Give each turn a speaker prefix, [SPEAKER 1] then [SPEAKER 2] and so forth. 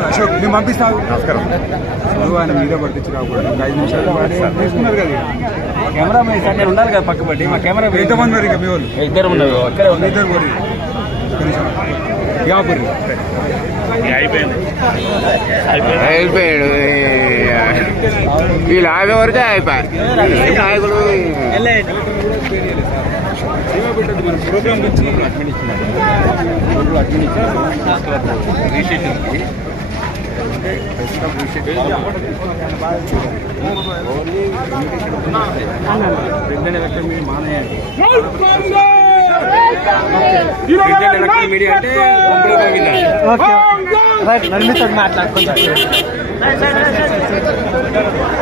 [SPEAKER 1] అశోక్ నేను పంపిస్తాను నమస్కారం నువ్వు ఆయన మీద పడితే చిరాకు ఐదు నిమిషాలు తీసుకున్నారు కదా
[SPEAKER 2] కెమెరా మీద ఇక్కడ ఉండాలి కదా పక్క పెట్టి మా కెమెరా
[SPEAKER 1] ఎంతమంది ఉన్నారు ఇక మీ వాళ్ళు
[SPEAKER 2] ఇద్దరు ఉన్నారు అక్కడే
[SPEAKER 1] ఇద్దరు పోరి ఒక్క నిమిషం యా పోరి
[SPEAKER 3] అయిపోయాడు. వీళ్ళు ఆమె వరకే అయిపోయారు నాయకులు
[SPEAKER 1] ప్రోగ్రామ్
[SPEAKER 2] మీడియా అంటే గోవిందా.
[SPEAKER 4] రైట్ నన్ను మీతో మాట్లాడుకుంటా